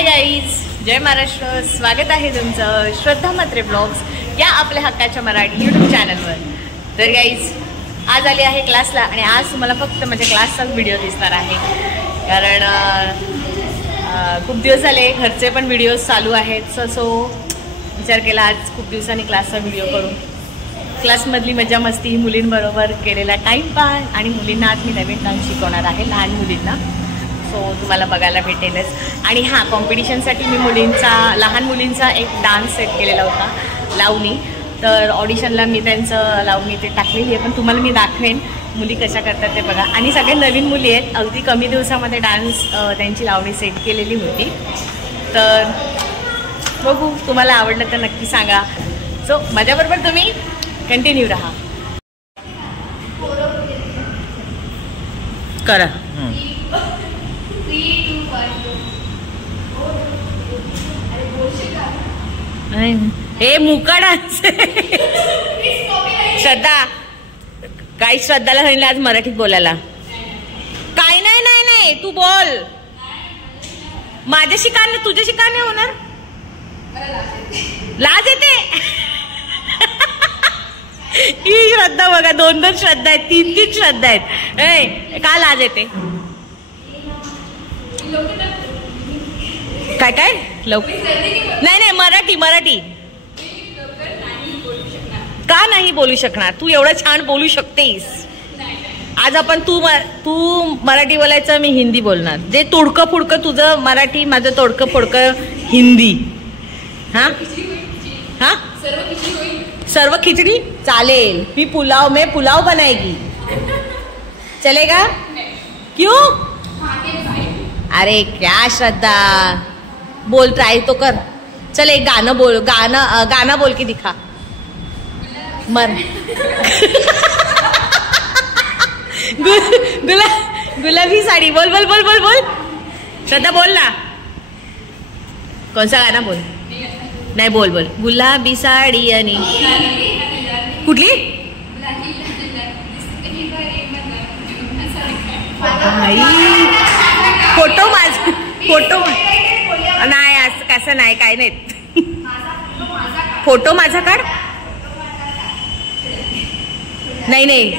Hi guys, जय महाराष्ट्र. स्वागत आहे तुमचं श्रद्धा म्हात्रे ब्लॉग्स या आपल्या हक्काच्या मराठी यूट्यूब चॅनलवर. तर गाईज, आज आली आहे क्लासला आणि आज तुम्हाला फक्त माझ्या क्लासचाच व्हिडिओ दिसणार आहे. कारण खूप दिवस झाले घरचे पण व्हिडिओज चालू आहेत. सो विचार केला आज खूप दिवसांनी क्लासचा व्हिडिओ करून. क्लासमधली मजा मस्ती, मुलींबरोबर केलेला टाईमपास आणि मुलींना आज मी नवीन डान्स शिकवणार आहे, लहान मुलींना. सो तुम्हाला बघायला भेटेलच. आणि हां, कॉम्पिटिशनसाठी मी लहान मुलींचा एक डान्स सेट केलेला होता, लावणी. तर ऑडिशनला मी त्यांचं लावणी ते टाकलेली आहे, पण तुम्हाला मी दाखवेन मुली कशा करतात ते बघा. आणि सगळे नवीन मुली आहेत, अगदी कमी दिवसामध्ये डान्स त्यांची लावणी सेट केलेली होती. तर बघू, तुम्हाला आवडलं तर नक्की सांगा. सो माझ्याबरोबर तुम्ही कंटिन्यू राहा. करा. हे मुका डान्स. श्रद्धा, काही श्रद्धाला सांगितलं आज मराठीत बोलायला. काय नाही नाही नाही, तू बोल. माझ्याशी का नाही, तुझ्याशी का नाही होणार? लाज येते. ही श्रद्धा बघा, 2 श्रद्धा आहेत, 3 श्रद्धा आहेत. का लाज येते? काय काय नाही नाही, मराठी मराठी. का नाही बोलू शकणार? तू एवढं छान बोलू शकतेस. आज आपण तू मराठी बोलायचं, मी हिंदी बोलणार. जे तोडकं फुडकं तुझं मराठी, माझं तोडकं फुडकं हिंदी. हा हा, सर्व खिचडी चालेल. मी पुलाव बनाएगी. चलेगा? क्यों? अरे क्या श्रद्धा, बोल, ट्राई तो कर. चल एक गाना बोल, गाना बोल के दिखा. मर. गुलाबी साड़ी. बोल बोल बोल बोल बोल. श्रद्धा बोल ना. कौन सा गाना बोल? नाही, बोल बोल. गुलाबी साडी आणि कुठली? फोटो नाही, असं कसं नाही, काय नाही. फोटो माझा काढ. नाही नाही,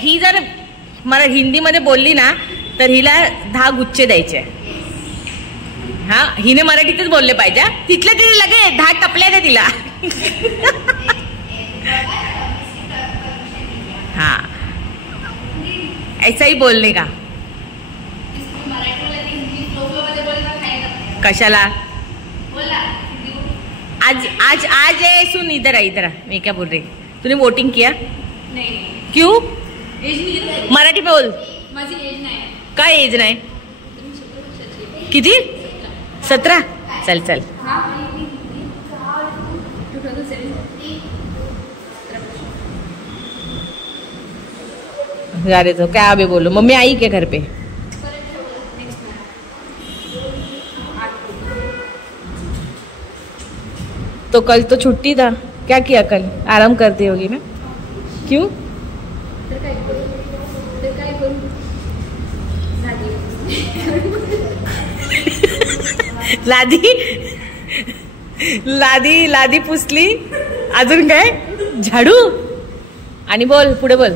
ही जर मला हिंदीमध्ये बोलली ना तर हिला 10 गुच्छे द्यायचे. हा, हिने मराठीतच बोलले पाहिजे. तिथले तिथे लगे 10 टपल्या द्या तिला. हाँ, ऐसा ही बोलने का. कशाला? आज सुन, इधर आ. मैं क्या बोल रही, तूने वोटिंग किया? नहीं. क्यों? मराठी में बोल. माझी एज नाही. काय एज नाही? किती? 17. चल चल. यार तो क्या अभी बोलो, मम्मी आई क्या घर पे? तो कल तो छुट्टी था, क्या किया कल? आराम करती होगी ना. क्यों? लादी पुसली. अजून काय? झाडू. आणि बोल, पुढे बोल.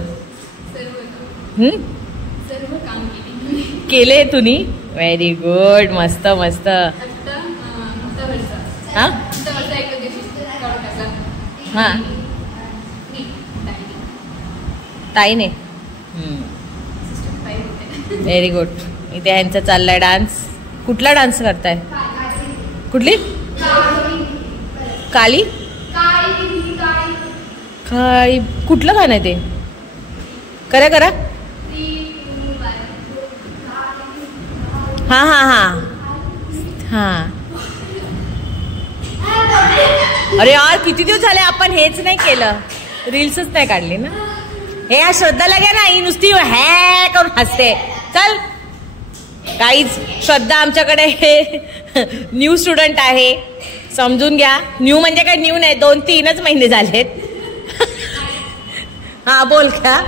सर्व काम केले तुम्ही. व्हेरी गुड, मस्त मस्त. हा हा, ताईने. Very good. इथे ह्यांचा चाललाय डान्स. कुठला डान्स करताय? कुठली? काळी काळी. कुठलं गाणं आहे ते? करा करा. हा हा हा हा. अरे यार, किती दिवस झाले आपण हेच नाही केलं, रील्सच नाही काढली ना. हे या श्रद्धाला घ्या ना, ही नुसती हॅ करून हसते. चल काहीच. श्रद्धा आमच्याकडे न्यू स्टुडंट आहे, समजून घ्या. न्यू म्हणजे काय, न्यू नाही, 2-3च महिने झालेत. हा बोल. का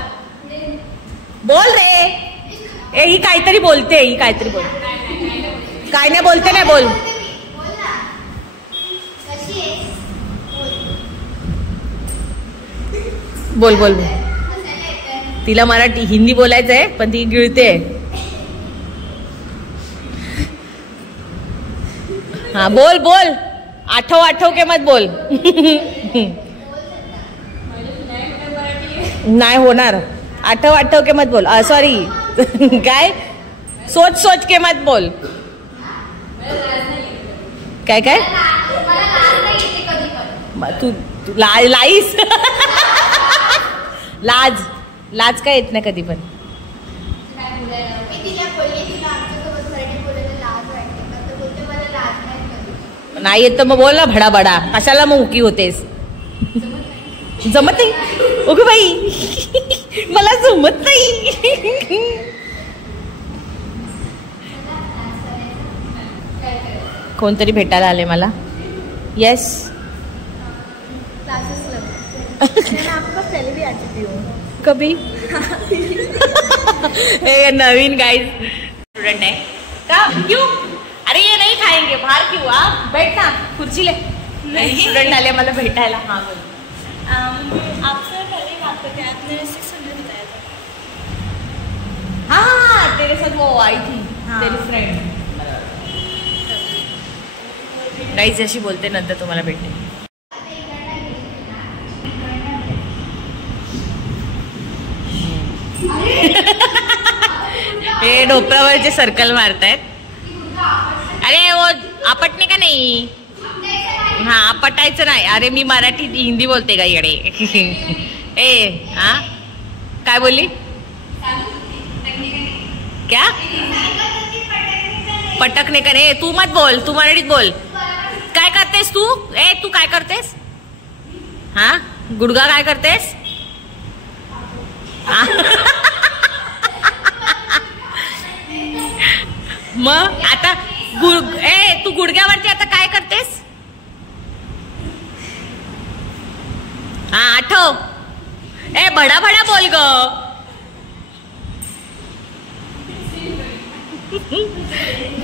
बोल रे. ही काहीतरी बोलते, ही काहीतरी बोलते. काय नाही बोलते नाही बोल. बोल बोल बोल. तिला मराठी हिंदी बोलायचं आहे पण ती गिळते. हा बोल बोल. आठव के मत बोल. नाही होणार. आठव के मत बोल. सॉरी काय सोच के मत बोल. काय काय तू लाईस. लाज काय येत नाही कधी पण. नाही येत तर मग बोल ना भडाभडा. कशाला मग उकी होतेस. जमत नाही. ओके बाई मला जमत नाही. कोणतरी भेटायला आले मला. येस कभी. हे नवीन गाइस स्टूडेंट है का. क्यों. अरे ये नहीं खाएंगे बाहर क्यों. आप बैठ ना खुर्ची ले. स्टूडेंट आले मला भेटायला. हाँ बोल. आपसे पहले बात करते हैं. आपने 600 बताया था. हाँ तेरे साथ वो आई थी. हाँ. तेरी फ्रेंड. गाइस जशी बोलते नंतर तुम्हाला भेटते. हे डोक्यावरचे सर्कल मारतायत. अरे वो आपटणे का नाही. हा आपटायचं नाही. अरे मी मराठी हिंदी बोलते का इकडे. ए हा काय बोलली. क्या पटकने का रे. तू मत बोल. तू मराठीत बोल. काय करतेस तू. ए तू काय करतेस. हा गुडगा काय करतेस. मग आता तू गुडघ्यावरती आता काय करतेस. हा आठव. ए भडा भडा बोल ग.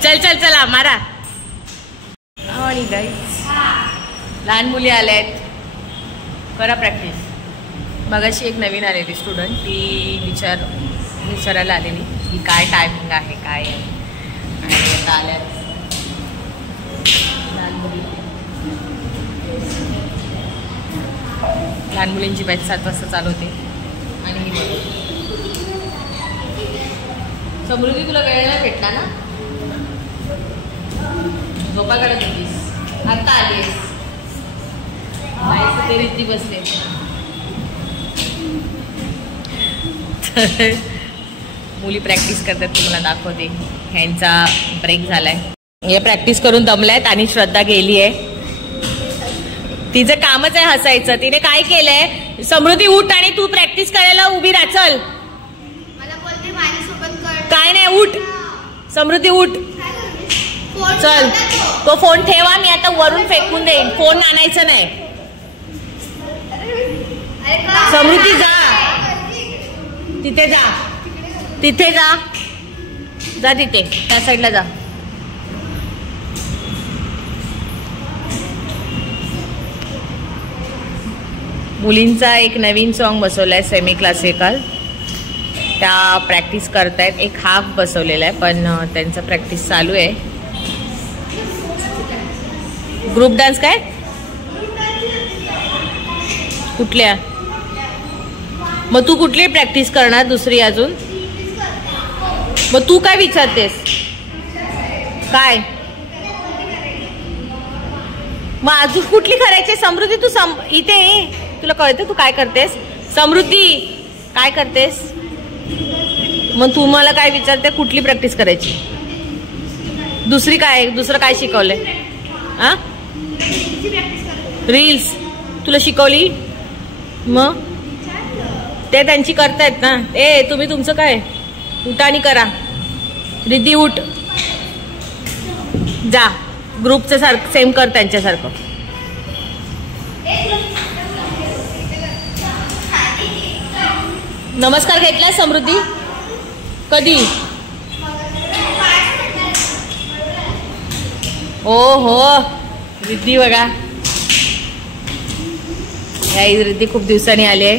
चल चल चला मारा. आणि गाईस लहान मुली आल्या आहेत. करा प्रॅक्टिस. मगाशी एक नवीन आलेली स्टुडंट ती विचारायला आलेली की काय टायमिंग आहे काय आहे. आणि आता आल्या लहान मुलींची बॅच 7 वाजता चालू होते. आणि समृद्धी तुला वेळ नाही भेटला ना. झोपा काढत होतीस. आता आलीस. जायचं ते रीती बसले. मुली प्रॅक्टिस करतात. तुम्हाला दाखवते. ह्यांचा ब्रेक झालाय. हे प्रॅक्टिस करून दमल्यात आणि श्रद्धा गेली आहे. तिचं कामच आहे हसायचं. तिने काय केलंय. समृद्धी उठ आणि तू प्रॅक्टिस करायला उभी राहा. चल काय नाही उठ. समृद्धी उठ. चल तो फोन ठेवा. मी आता वरून फेकून देईन. फोन आणायचं नाही. समृद्धी जा. तिथे जा. तिथे जा. जा तिथे त्या साईडला जा. मुलींचा एक नवीन सॉन्ग बसवलाय सेमी क्लासिकल. त्या प्रॅक्टिस करतायत. एक हाफ बसवलेला आहे पण त्यांचा प्रॅक्टिस चालू आहे. ग्रुप डान्स काय कुठल्या. मग तू कुठली प्रॅक्टिस करणार दुसरी अजून. मग तू काय विचारतेस काय. मग अजून कुठली करायची. समृद्धी तू इथे तुला कळतं तू काय करतेस. समृद्धी काय करतेस. मग तू मला काय विचारते कुठली प्रॅक्टिस करायची. दुसरी काय दुसरं काय शिकवलंय. हा रील्स तुला शिकवली. मग ते त्यांची करतायत ना. ए तुम्ही तुमचं काय उठा आणि करा. रिद्धी उठ. जा ग्रुपचं सारखं सेम कर त्यांच्यासारखं. नमस्कार घेतला समृद्धी कधी. ओ हो रिद्धी बघा, रिद्धी खूप दिवसांनी आली आहे.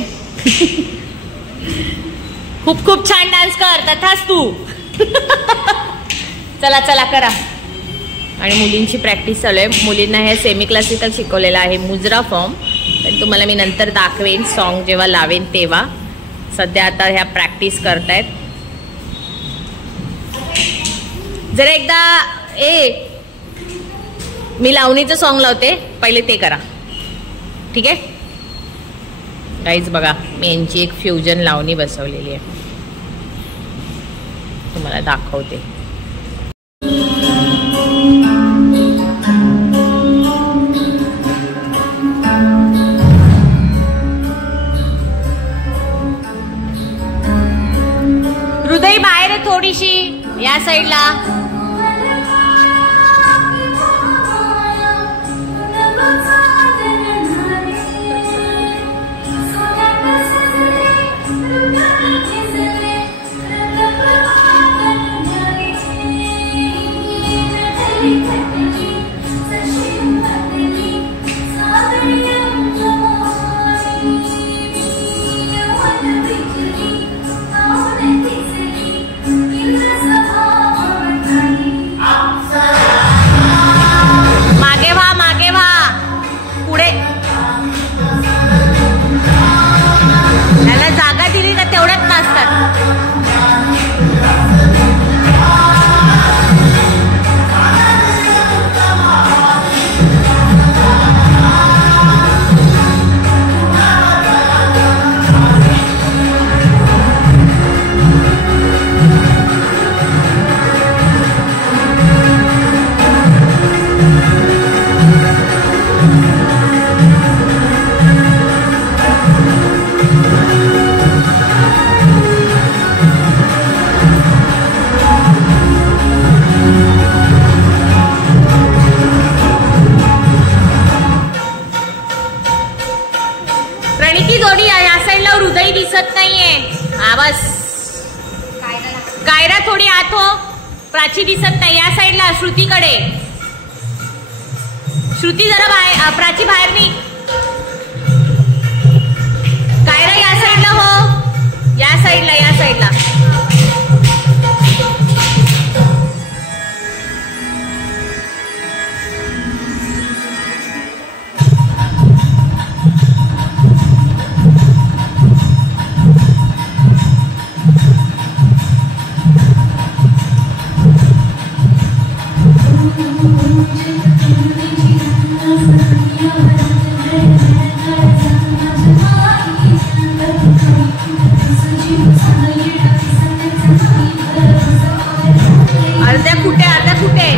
खूप खूप छान डान्स कर तथाच तू. चला चला करा. आणि मुलींची प्रॅक्टिस चालू आहे. मुलींना हे सेमी क्लासिकल शिकवलेलं आहे मुजरा फॉर्म. तर तुम्हाला मी नंतर दाखवेन सॉन्ग जेव्हा लावेन तेव्हा. सध्या आता ह्या प्रॅक्टिस करतायत. जरा एकदा मी लावणीचं सॉन्ग लावते, पहिले ते करा, ठीक आहे गाईज. बघा मी यांची एक फ्युजन लावणी बसवलेली आहे, तुम्हाला दाखवते. हृदय बाहेर आहे थोडीशी या साईडला. हृदय दिसत नाहीये. आवाज कायरा थोडी आत हो. प्राची दिसत नाही या साईडला. श्रुतीकडे. श्रुती जरा बाहेर. प्राची बाहेर निघ. कायरा या साईडला हो. या साईडला या साईडला. अर्ध्या कुठे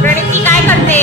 प्रणिती काय करते?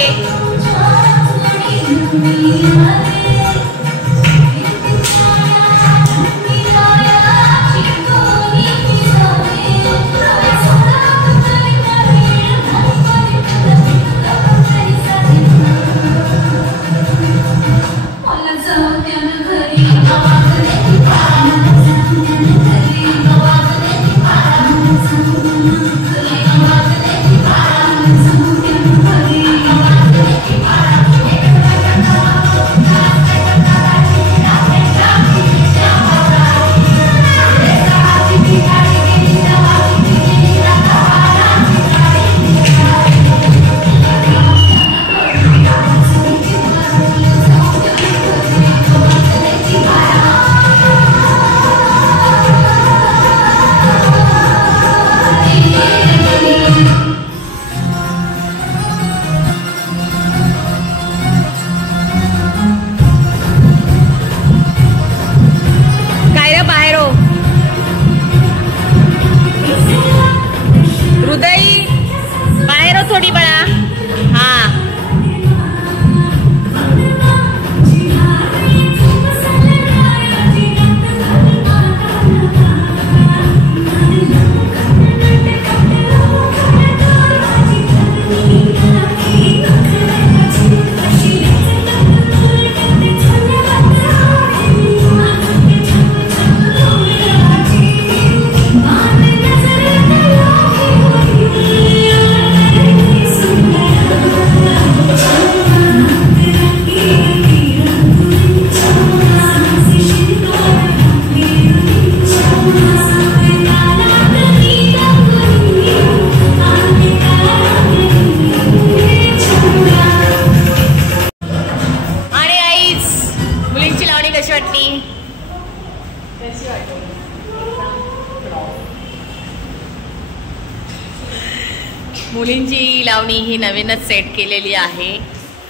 मुलींची लावणी ही नवीनच सेट केलेली आहे.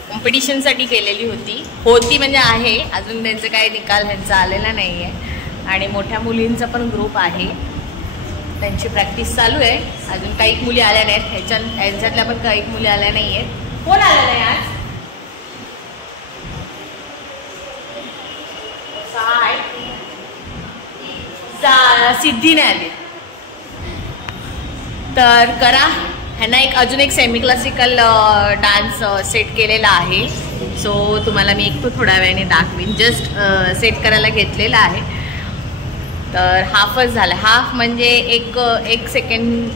कॉम्पिटिशनसाठी केलेली होती म्हणजे आहे, अजून त्यांचं काही निकाल ह्यांचा आलेला नाही आहे. आणि मोठ्या मुलींचा पण ग्रुप आहे, त्यांची प्रॅक्टिस चालू आहे. अजून काही मुली आल्या नाहीत, ह्यांच्यातल्या पण काही मुली आल्या नाही आहेत. कोण आलेलं आहे आज? सिद्धी नाही आली. तर करा, ह्यांना अजून एक सेमी क्लासिकल डान्स सेट केलेला आहे. सो तुम्हाला मी तो थोड्या वेळाने दाखवीन. जस्ट सेट करायला घेतलेला आहे. तर हाफच झाला. हाफ म्हणजे एक सेकंड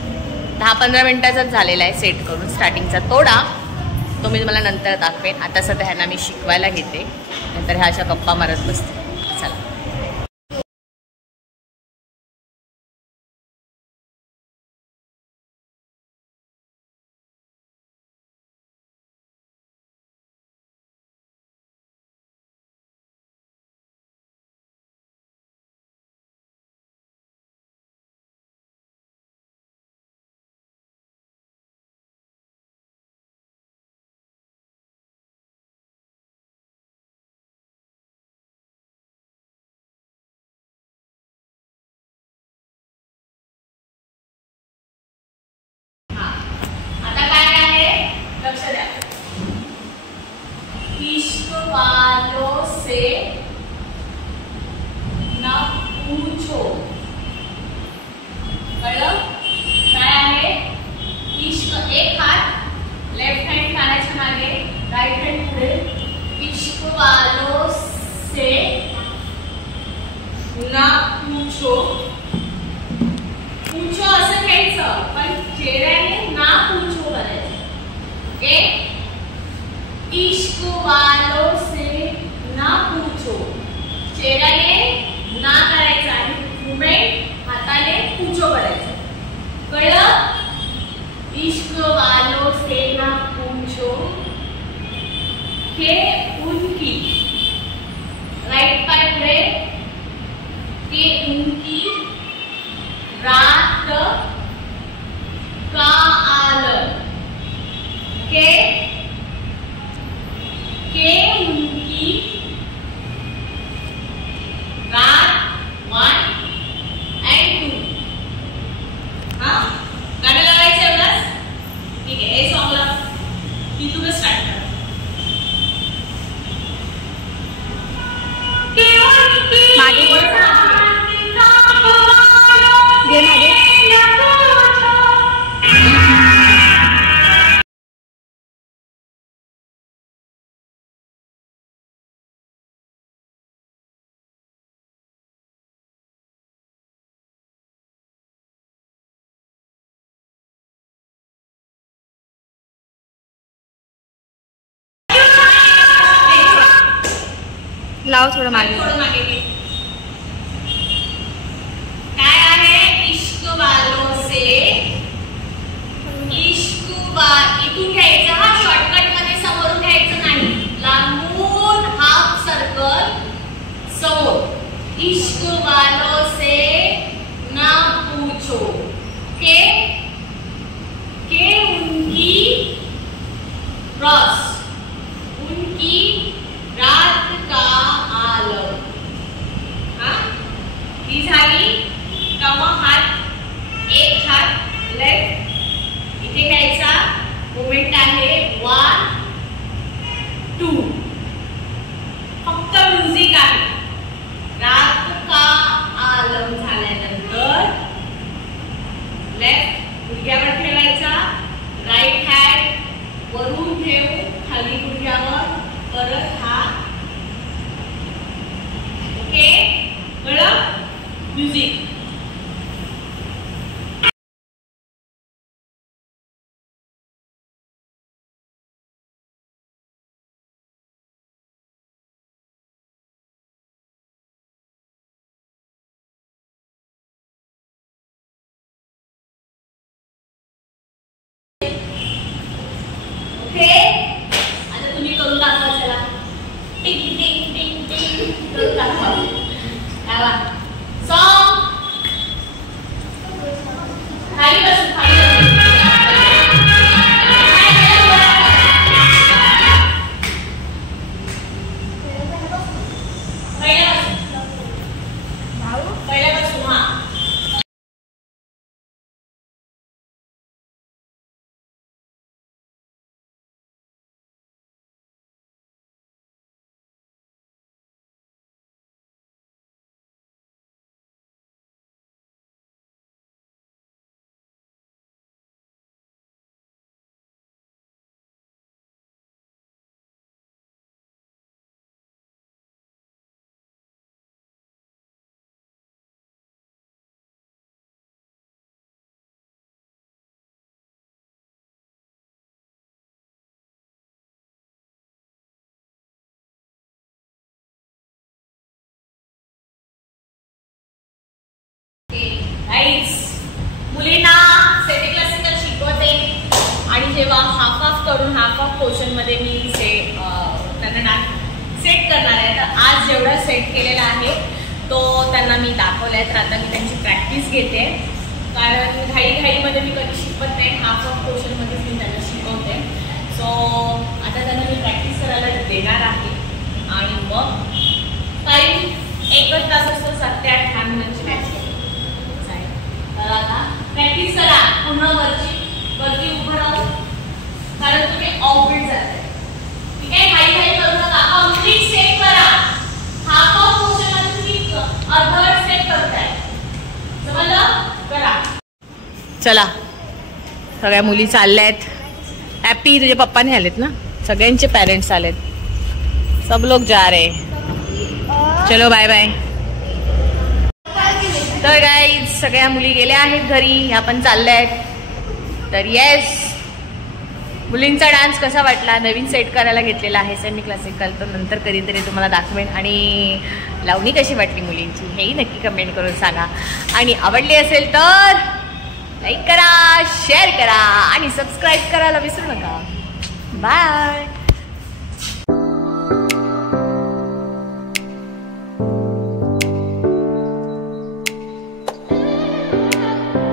10-15 मिनटाचाच झालेला आहे सेट करून. स्टार्टिंगचा तोडा तो मी तुम्हाला नंतर दाखवेन. आता सध्या ह्यांना मी शिकवायला घेते, नंतर ह्या अशा गप्पा मारत बसते. चला. लक्ष द्या. इश्क वालों से न पूछो. कळलं काय आहे? इश्क एक हात लेफ्ट हँड कानाच्या मागे, राईट हँड पुढे. इश्क वालों से न पूछो. पूछो असं घ्यायचं, पण चेहऱ्याने ना पूछो करायचं. ओके. इश्क वालों से ना पूछो. चेहऱ्याने ना करायचं आणि मुवमेंट हाताने पूछो करायचं. कळलं? इश्क वालों से ना पूछो के उनकी, राइट पाय पुढे, के उनकी रात का आलम. के उनकी रात 1 and 2. हाँ गाणं लावायचं एवढंच. ठीक आहे. हे सॉंगला तिथूनच स्टार्ट करा. लाव थोडं मागे. काय आहे? इश्क वालों से. इथून घ्यायचं. हा शॉर्टकट मध्ये समोरून घ्यायचं नाही, लांबून हाफ सर्कल समोर. इश्क वालों से ना पूछो के उनकी क्रॉस, उनकी रात का आलम. हाँ ही झाली. कम हात, एक हात लेफ्ट इथे घ्यायचा. मोमेंट आहे 1 2. फक्त म्युझिक आहे. रात का आलम झाल्यानंतर लेफ्ट गुडघ्यावर ठेवायचा, राईट हँड वरून ठेव खाली गुडघ्यावर, परत हात. ओके. कळलं? म्युझिक. ओके. आता तुम्ही करून दाखवा. चला. टिंग टिंग टिंग टिंग करून दाखवा. आवा सॉन्ग खाली बस. खाली गाईज मुलींना सेमी क्लासिकल शिकवते आणि जेव्हा हाफ करून हाफ पोर्शन मध्ये मी त्यांना सेट करणार आहे, तर आज जेवढा सेट केलेला आहे तो त्यांना मी दाखवलाय. तर आता मी त्यांची प्रॅक्टिस घेते, कारण घाईमध्ये मी कधी शिकवत नाही, हाफ पोर्शन मध्येच मी त्यांना शिकवते. सो आता त्यांना मी प्रॅक्टिस करायला देणार आहे आणि मग टाईम 1 तास असतो, 7 ते 8 मिनिटांची मॅच आहे. तर आता प्रॅक्टिस करा पूर्ण वरती उभं राहून, कारण तुम्ही ऑफबीट जाताय. ठीक आहे, घाई करू नका, कम्प्लीट सेट करा. हाफ ऑफ पोर्शन मध्ये तुम्ही अर्धवट सेट करताय, समजलं? करा. चला सगळ्या मुली चालल्यात. हॅपी तुझे पप्पाने आलेत ना, सगळ्यांचे पेरेंट्स आलेत, सब लोग जा रहे. चलो बाय बाय. तर गाईज सगळ्या मुली गेल्या आहेत घरी, ह्या पण चालल्या आहेत. तर येस, मुलींचा डान्स कसा वाटला, नवीन सेट करायला घेतलेला आहे सेमी क्लासिकल, तर नंतर कधीतरी तुम्हाला दाखवेन. आणि लावणी कशी वाटली मुलींची हेही नक्की कमेंट करून सांगा. आणि आवडली असेल तर लाईक करा, शेअर करा आणि सबस्क्राईब करायला विसरू नका. बाय.